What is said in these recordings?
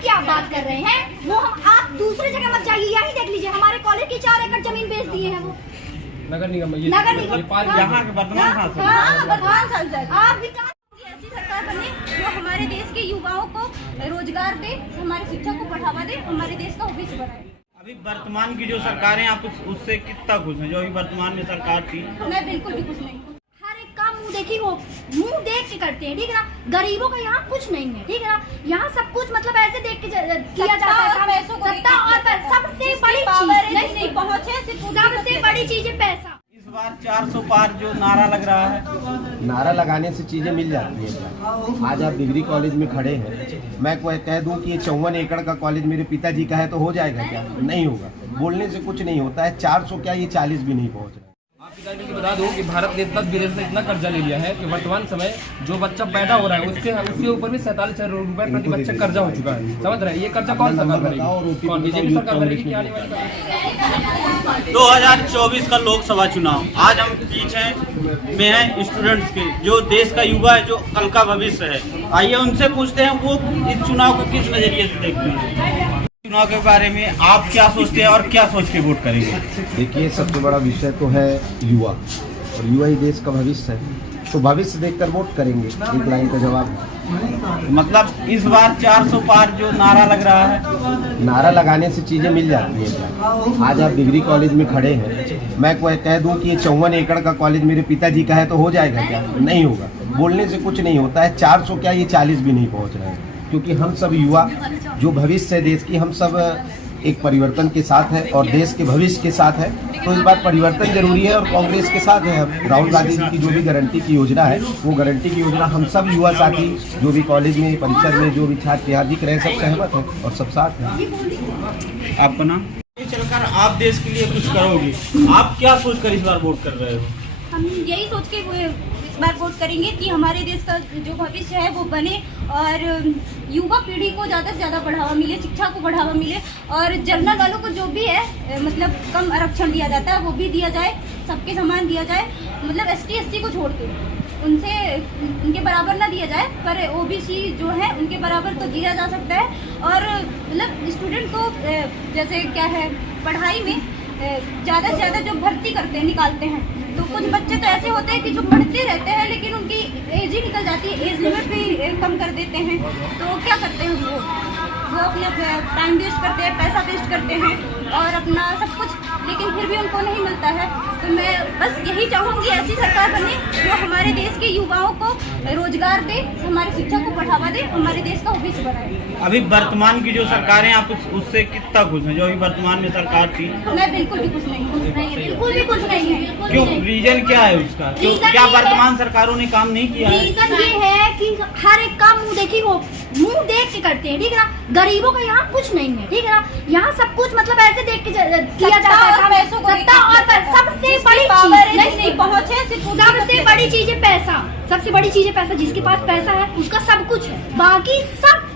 की आप बात कर रहे हैं, वो हम आप दूसरी जगह मत जाइए, यही देख लीजिए हमारे कॉलेज की 4 एकड़ जमीन बेच दिए हैं वो नगर निगम नगर निगम यहाँ के वर्तमान सांसद आप विकास ऐसी सरकार बने जो हमारे देश के युवाओं को रोजगार दे, हमारी शिक्षा को बढ़ावा दे, हमारे देश का भविष्य बनाए। अभी वर्तमान की जो सरकार है आप उससे कितना खुश हैं? जो अभी वर्तमान में सरकार थी, मैं बिल्कुल भी खुश नहीं हूँ। हर एक काम मुंह देखी हो, मुंह देख के करते हैं, ठीक है ना। गरीबों का यहाँ कुछ नहीं है, ठीक है ना। यहाँ सब कुछ मतलब ऐसे देख के किया जाता है, सत्ता और सबसे बड़ी चीज नहीं पहुँचे, सबसे बड़ी चीज है पैसा। इस बार 400 पार जो नारा लग रहा है, नारा लगाने से चीज़ें मिल जाती हैं। आज आप डिग्री कॉलेज में खड़े हैं, मैं कोई कह दूं कि ये 54 एकड़ का कॉलेज मेरे पिताजी का है तो हो जाएगा क्या? नहीं होगा। बोलने से कुछ नहीं होता है। 400 क्या, ये 40 भी नहीं पहुंच रहा है। आपको बता दूं कि भारत ने इतना विदेश से इतना कर्जा ले लिया है कि वर्तमान समय जो बच्चा पैदा हो रहा है उसके ऊपर भी 47 करोड़ रुपए प्रति बच्चे कर्जा हो चुका है। समझ रहे हैं? ये कर्जा कौन सरकार भरेगी? कौन? बीजेपी सरकार भरेगी कि आने वाली 2024 का लोकसभा चुनाव। आज हम पीछे में हैं स्टूडेंट्स के, जो देश का युवा है, जो कल का भविष्य है। आइए उनसे पूछते हैं वो इस चुनाव को किस नजरिए से देखते हैं। चुनाव के बारे में आप क्या सोचते हैं और क्या सोच के वोट करेंगे? देखिए, सबसे बड़ा विषय तो है युवा, और युवा ही देश का भविष्य है, तो भविष्य देखकर वोट करेंगे। एक लाइन का जवाब। मतलब इस बार 400 पार जो नारा लग रहा है, नारा लगाने से चीज़ें मिल जाती हैं। आज आप डिग्री कॉलेज में खड़े हैं, मैं कोई कह दूं कि ये 54 एकड़ का कॉलेज मेरे पिताजी का है तो हो जाएगा क्या? नहीं होगा। बोलने से कुछ नहीं होता है। 400 क्या, ये 40 भी नहीं पहुंच रहे हैं। क्योंकि हम सब युवा, जो भविष्य है देश की, हम सब एक परिवर्तन के साथ है और देश के भविष्य के साथ है। तो इस बार परिवर्तन जरूरी है और कांग्रेस के साथ है। हम राहुल गांधी जी की जो भी गारंटी की योजना है, वो गारंटी की योजना हम सब युवा साथी, जो भी कॉलेज में, परिसर में जो भी छात्र यहाँ दिख रहे हैं, सब सहमत है और सब साथ हैं। आपका नाम? चलकर आप देश के लिए कुछ करोगे, आप क्या सोचकर इस बार वोट कर रहे हो? हम यही सोच के इस बार वोट करेंगे कि हमारे देश का जो भविष्य है वो बने और युवा पीढ़ी को ज़्यादा से ज़्यादा बढ़ावा मिले, शिक्षा को बढ़ावा मिले, और जनरल वालों को जो भी है मतलब कम आरक्षण दिया जाता है वो भी दिया जाए, सबके समान दिया जाए। मतलब ST SC को छोड़ के उनसे उनके बराबर ना दिया जाए, पर OBC जो है उनके बराबर तो दिया जा सकता है। और मतलब स्टूडेंट को जैसे क्या है, पढ़ाई में ज़्यादा से ज़्यादा जो भर्ती करते हैं, निकालते हैं, तो कुछ बच्चे तो ऐसे होते हैं कि जो पढ़ते रहते हैं लेकिन उनकी एज ही निकल जाती है, एज लिमिट भी कम कर देते हैं। तो क्या करते हैं वो अपने टाइम वेस्ट करते हैं, पैसा वेस्ट करते हैं और अपना सब कुछ, लेकिन फिर भी उनको नहीं मिलता है। तो मैं बस यही चाहूँगी ऐसी सरकार बने जो हमारे देश के युवाओं को रोजगार दे, हमारी शिक्षा को बढ़ावा दे, हमारे देश का भविष्य बनाए। अभी वर्तमान की जो सरकार है आप उससे कितना खुश हैं? जो अभी वर्तमान में सरकार थी, मैं बिल्कुल भी खुश नहीं हूँ। बिल्कुल भी कुछ नहीं है। क्यों? रीजन क्या है उसका? क्या वर्तमान सरकारों ने काम नहीं किया है? रीजन ये है कि हर एक काम मुंह देखी हो, मुंह देख के करते हैं, ठीक है ना। गरीबों का यहाँ कुछ नहीं है, ठीक है ना। यहाँ सब कुछ मतलब ऐसे देख के किया जाता है, सत्ता और सबसे बड़ी चीज नहीं पहुँचे, सबसे बड़ी चीज है पैसा। सबसे बड़ी चीज है पैसा। जिसके पास पैसा है उसका सब कुछ है, बाकी सब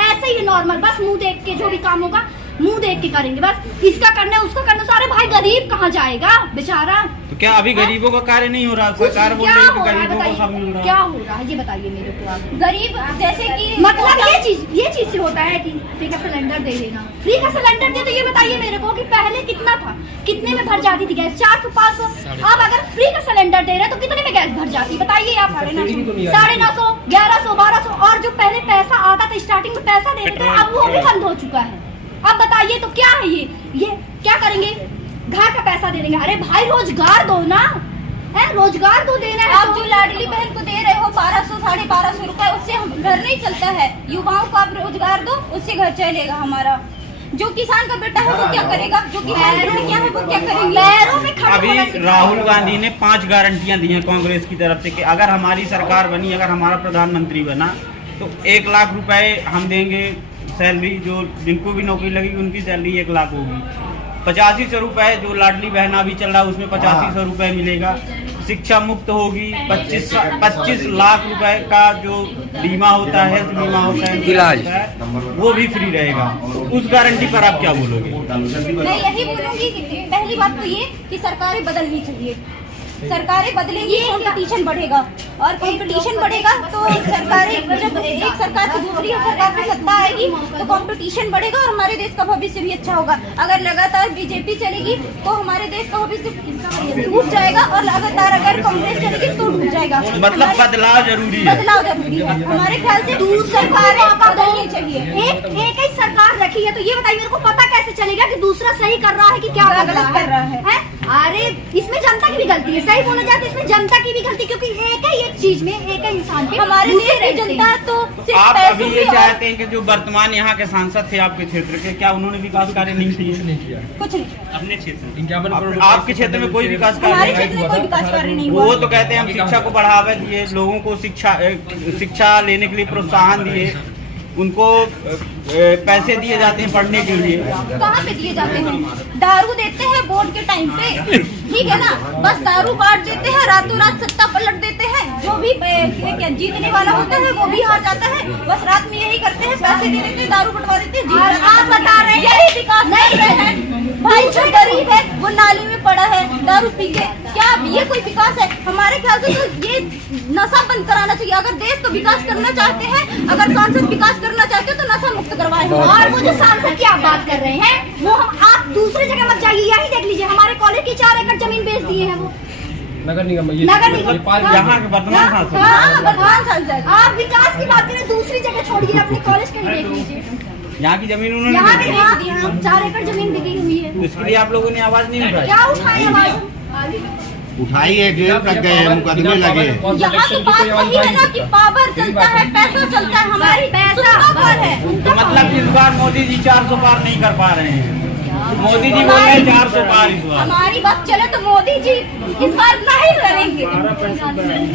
ऐसे ही नॉर्मल, बस मुंह देख के जो भी काम होगा मुंह देख के करेंगे, बस इसका करना उसका करना। सारे भाई गरीब कहाँ जाएगा बेचारा? तो क्या अभी गरीबों का कार्य नहीं हो रहा? सरकार बोल रही है कि गरीबों को सब मिल रहा है। क्या हो रहा है ये बताइए मेरे को आप। गरीब जैसे कि मतलब ये चीज से होता है कि फ्री का सिलेंडर दे देना, फ्री का सिलेंडर दे। तो ये बताइए मेरे को कि पहले कितना था, कितने में भर जाती थी गैस? 400 500। अब अगर फ्री का सिलेंडर दे रहे तो कितने में गैस भर जाती? बताइए आप। 950, 1100, 1200। और जो पहले पैसा आता था, स्टार्टिंग में पैसा दे रहे थे, अब वो भी बंद हो चुका है। अब बताइए तो क्या है ये क्या करेंगे? घर का पैसा दे देंगे। अरे भाई रोजगार दो ना, है रोजगार दो देना है। आप जो लाडली बहन को दे रहे हो 1200 1250 रुपए, उससे हम घर नहीं चलता है। युवाओं को आप रोजगार दो, उससे घर चलेगा हमारा। जो किसान का बेटा है वो क्या करेगा? जो किसान क्या है वो क्या करेंगे? पैरों में खड़े। अभी राहुल गांधी ने 5 गारंटियां दी हैं कांग्रेस की तरफ से कि अगर हमारी सरकार बनी, अगर हमारा प्रधानमंत्री बना तो 1 लाख रुपए हम देंगे सैलरी। जो जिनको भी नौकरी लगेगी उनकी सैलरी 1 लाख होगी। 8500 रुपए जो लाडली बहन अभी चल रहा है उसमें 8500 रुपए मिलेगा। शिक्षा मुक्त होगी। 25 लाख रुपए का जो बीमा होता है, हेल्थ बीमा होता है, इलाज वो भी फ्री रहेगा। उस गारंटी पर आप क्या बोलोगे? मैं यही बोलूंगी कि पहली बात तो ये कि सरकारें बदलनी चाहिए। सरकारें बदलेंगी, कंपटीशन बढ़ेगा, और कंपटीशन बढ़ेगा तो सरकारें, जब एक सरकार से दूसरी सरकार की सत्ता आएगी तो कंपटीशन बढ़ेगा और हमारे देश का भविष्य भी अच्छा होगा। अगर लगातार बीजेपी चलेगी तो हमारे देश का भविष्य टूट जाएगा, और लगातार अगर कांग्रेस चलेगी तो टूट जाएगा। मतलब बदलाव जरूरी है। बदलाव जरूरी है हमारे ख्याल से। सरकारें बदलनी चाहिए। एक ही सरकार रखी है तो ये बताइए मेरे को पता कैसे चलेगा कि दूसरा सही कर रहा है कि क्या गलत कर रहा है? अरे इसमें जनता की भी गलती है, सही बोला जाए तो इसमें जनता की भी गलती, क्योंकि एक चीज में एक ही इंसान के हमारे देश की जनता तो सिर्फ आप पैसों अभी ये की और चाहते हैं कि जो वर्तमान यहाँ के सांसद थे आपके क्षेत्र के, क्या उन्होंने विकास कार्य नहीं किए? कुछ नहीं। अपने क्षेत्र में 51 करोड़ आपके क्षेत्र में कोई विकास कार्य हमारे नहीं? क्षेत्र में कोई विकास कार्य नहीं वो हुआ। तो कहते हैं हम शिक्षा को बढ़ावा दिए, लोगों को शिक्षा लेने के लिए प्रोत्साहन दिए, उनको पैसे दिए जाते हैं पढ़ने के लिए। कहाँ पे दिए जाते हैं? दारू देते हैं वोट के टाइम पे, ठीक है ना, बस दारू बांट देते हैं, रातों रात सत्ता पलट देते हैं। जो भी जीतने वाला होता है वो भी हार जाता है, बस रात में यही करते हैं, पैसे दे देते हैं, दारू बंटवा देते हैं। आप बता रहे हैं यही विकास नहीं है। भाई जो गरीब है वो नाली में पड़ा है दारू पी के, क्या ये कोई विकास है? हमारे ख्याल से तो ये नशा बंद कराना चाहिए। अगर देश को विकास करना चाहते हैं, अगर सांसद विकास करना चाहते हो तो नशा मुक्त करवाएं। और वो जो सांसद की आप बात कर रहे हैं वो आप दूसरी जगह मत जाइए, यही देख लीजिए हमारे कॉलेज की 4 एकड़ जमीन बेच दिए हैं वो नगर निगम ये नगर निगम। यहाँ के वर्तमान सांसद। हाँ, वर्तमान सांसद। आप विकास की बात करें दूसरी जगह छोड़िए, अपने कॉलेज का ही देख लीजिए। यहाँ की जमीन उन्होंने यहाँ बेची। भी बेच दी है, 4 एकड़ जमीन बिकी हुई है। तो इसके लिए आप लोगों ने आवाज नहीं उठाई? क्या उठाए आवाज? उठाई है, जेल तक गए हैं, मुकदमे लगे हैं। यहाँ की बात वही है ना कि पावर चलता है, पैसा चलता है, हमारी पैसा पर है। तो मतलब इस बार मोदी जी 400 पार नहीं कर पा रहे हैं। मोदी जी बोल रहे हैं 400 पार इस बार। हमारी बस चले तो मोदी जी इस बार नहीं करेंगे,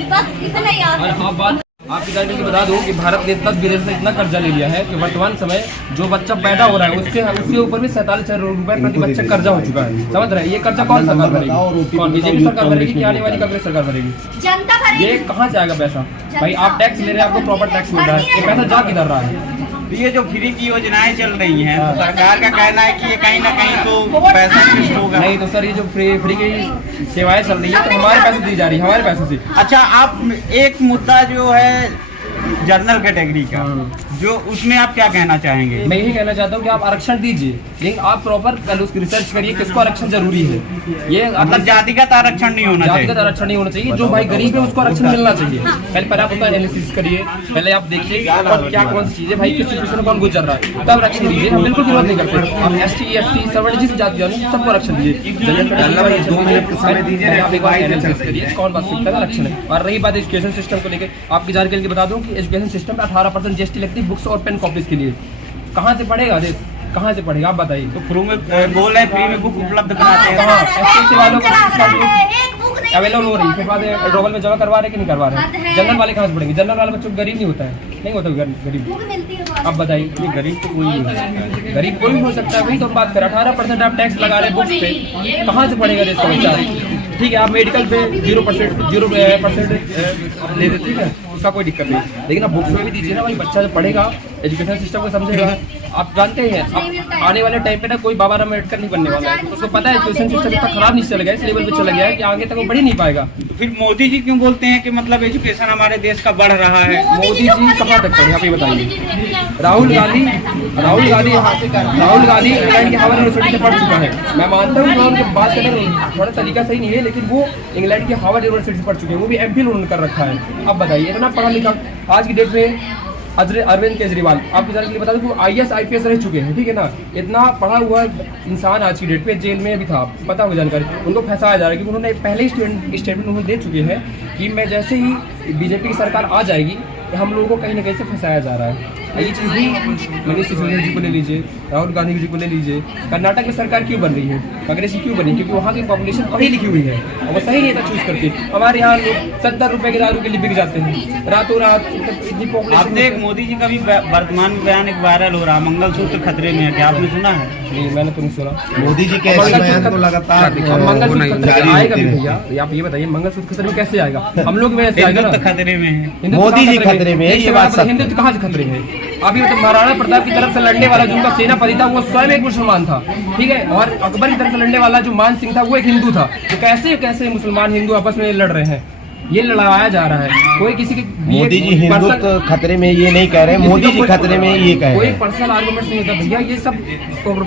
बस इतना ही याद है। आपकी जानकारी को बता दूं कि भारत ने इतना विदेश से इतना कर्जा ले लिया है कि वर्तमान समय जो बच्चा पैदा हो रहा है उसके ऊपर भी 47 करोड़ रुपए प्रति बच्चे कर्जा हो चुका है। समझ रहे हैं? ये कर्जा कौन सरकार भरेगी? कौन? बीजेपी सरकार भरेगी कि आने वाली कांग्रेस सरकार भरेगी? जनता भरेगी। ये कहाँ से आएगा पैसा? भाई आप टैक्स ले रहे हैं, आपको प्रॉपर टैक्स मिल रहा है, ये पैसा जा किधर रहा है? तो ये जो फ्री की योजनाएं चल रही हैं, तो सरकार का कहना है कि ये कहीं ना कहीं तो पैसा वेस्ट होगा। नहीं तो सर, ये जो फ्री की सेवाएं चल रही है तो हमारे पैसे दी जा रही है, हमारे पैसों से। अच्छा, आप एक मुद्दा जो है जनरल कैटेगरी का, जो उसमें आप क्या कहना चाहेंगे? मैं यही कहना चाहता हूँ कि आप आरक्षण दीजिए, लेकिन आप प्रॉपर कल उसकी रिसर्च करिए किसको आरक्षण जरूरी है। ये मतलब जातिगत आरक्षण नहीं होना चाहिए। जातिगत आरक्षण नहीं होना चाहिए। जो भाई गरीब है उसको आरक्षण मिलना चाहिए। पहले आप उसका एनालिसिस करिए, पहले आप देखिए क्या कौन सी चीजें भाई किस सिचुएशन में कौन गुजर रहा है, तब आरक्षण दीजिए। हम बिल्कुल विरोध नहीं करते। आप ST SC सर्वेंट जिस जाति सबको आरक्षण दीजिए। 2 मिनट समय दीजिए, आप एक बार एनालिसिस करिए कौन बात सीखता है आरक्षण है। और रही बात एजुकेशन सिस्टम को लेकर, आपकी जानकारी के लिए बता दूं कि एजुकेशन सिस्टम पे 18% GST लगती है बुक्स और पेन कॉपीज के लिए। कहाँ से पढ़ेगा देश? कहाँ से पढ़ेगा आप बताइए? तो फ्री में बोल रहे फ्री में बुक उपलब्ध कराते हैं। SC वालों को एक बुक नहीं अवेलेबल हो रही है, फिर बाद ड्रॉवल में जमा करवा रहे कि नहीं करवा रहे? जनरल वाले कहाँ से पढ़ेंगे? जनरल वाले बच्चों गरीब नहीं होता है, नहीं होता गरीब। बुक मिलती है। अब बताइए, ये गरीब तो कोई नहीं हो सकता है, गरीब कोई भी हो सकता है। वही तो बात करें, 18% आप टैक्स लगा रहे हैं बुक्स पे, कहाँ से पढ़ेगा देश का बच्चा? ठीक है, आप मेडिकल पे 0% ले देते, ठीक है, उसका कोई दिक्कत नहीं, लेकिन आप बुक्स में भी दीजिए ना भाई। बच्चा जब पढ़ेगा, एजुकेशन सिस्टम को समझेगा। आप जानते हैं अब आने वाले टाइम पे ना कोई बाबा राम अम्बेडकर नहीं बनने वाला है। उसको पता है एजुकेशन सिस्टम इतना खराब नहीं चल गया, इस लेवल पे चला गया है कि आगे तक वो बढ़ ही नहीं पाएगा। तो फिर मोदी जी क्यों बोलते हैं कि मतलब एजुकेशन हमारे देश का बढ़ रहा है? मोदी जी कहाँ तक पढ़े आप ये बताइए? राहुल गांधी इंग्लैंड की हार्वर्ड यूनिवर्सिटी से पढ़ चुका है। मैं मानता हूँ कि उनकी बात करना थोड़ा तरीका सही नहीं है, लेकिन वो इंग्लैंड की हार्वर्ड यूनिवर्सिटी से पढ़ चुके हैं, वो भी MPhil उन्होंने कर रखा है। अब बताइए, इतना पढ़ा लिखा आज की डेट में अरविंद केजरीवाल, आपकी जानकारी के लिए बता दूं, IAS IPS रह चुके हैं, ठीक है ना। इतना पढ़ा हुआ इंसान आज की डेट पे जेल में भी था, पता होगा जानकारी। उनको फंसाया जा रहा है क्योंकि उन्होंने पहले ही स्टेटमेंट उन्होंने दे चुके हैं कि मैं जैसे ही बीजेपी की सरकार आ जाएगी हम लोगों को कहीं ना कहीं से फंसाया जा रहा है। ये चीज़ भी मनीष सिसोदिया जी को ले लीजिए, राहुल गांधी जी को ले लीजिए। कर्नाटक में सरकार क्यों बन रही है? कांग्रेस की क्यों बनी? क्योंकि वहाँ की पॉपुलेशन पढ़ी लिखी हुई है और वो सही नहीं था चूज करके। हमारे यहाँ लोग 70 रुपए के दारू के लिए बिक जाते हैं रातों रात, इतनी पॉपुलेशन। आपने एक मोदी जी का भी वर्तमान में बयान एक वायरल हो रहा है, मंगलसूत्र खतरे में है, क्या आपने सुना है? नहीं, मैंने तो नहीं सुना। मोदी जी के ऐसे बयान को लगातार मंगलसूत्र खतरे में आएगा भी भैया, आप ये बताइए मंगलसूत्र खतरे में कैसे आएगा? हम लोग में ऐसे आएगा ना, खतरे में है। मोदी जी खतरे में है, ये बात सच है। हिंदुत्व कहाँ से खतरे में है? अभी तो महाराणा प्रताप की तरफ से लड़ने वाला जो उनका सेनापति था वो स्वयं एक मुसलमान था, ठीक है, और अकबर की तरफ से लड़ने वाला जो मान सिंह था वो एक हिंदू था। तो कैसे कैसे मुसलमान हिंदू आपस में लड़ रहे हैं, ये लड़ाया जा रहा है। कोई किसी के मोदी जी हिंदुत्व खतरे में ये नहीं कह रहे, मोदी जी खतरे में ये कह कोई रहे हैं। पर्सनल आर्गुमेंट नहीं होता भैया, ये सब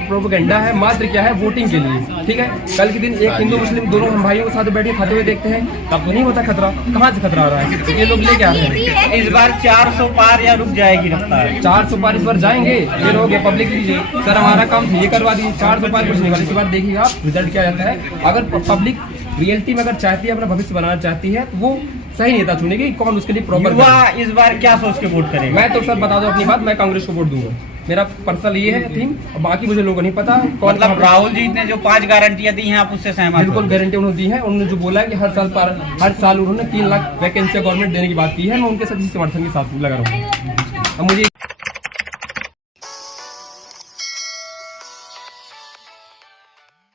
प्रोपेगेंडा है, मात्र क्या है वोटिंग के लिए, ठीक है। कल के दिन एक हिंदू मुस्लिम दोनों हम भाइयों के साथ बैठे खाते हुए देखते हैं, तब तो नहीं होता खतरा। कहाँ से खतरा आ रहा है, ये लोग लेके आ रहे हैं। इस बार 400 पार या रुक जाएगी रफ्तार? 400 पार इस बार जाएंगे, ये लोग पब्लिक लीजिए सर, हमारा काम था ये करवा दीजिए, 400 पार कुछ नहीं वाला। इस बार देखिएगा आप रिजल्ट क्या जाता है। अगर पब्लिक रियलिटी में अगर चाहती है, अपना भविष्य बनाना चाहती है, तो वो सही नेता चुनेगी, कौन उसके लिए प्रॉपर। युवा इस बार क्या सोच के वोट करेगा? मैं तो सर बता दूं अपनी बात, मैं कांग्रेस को वोट दूंगा, मेरा पर्सनल ये है थीम, बाकी मुझे लोगों को नहीं पता कौन। मतलब राहुल जी ने जो 5 गारंटियां दी हैं आप उससे सहमत? बिल्कुल गारंटी उन्होंने दी है। उन्होंने जो बोला है कि हर साल उन्होंने 3 लाख वैकेंसी गवर्नमेंट देने की बात की है, मैं उनके साथ इसी समर्थन के साथ लगा रहा हूँ। अब मुझे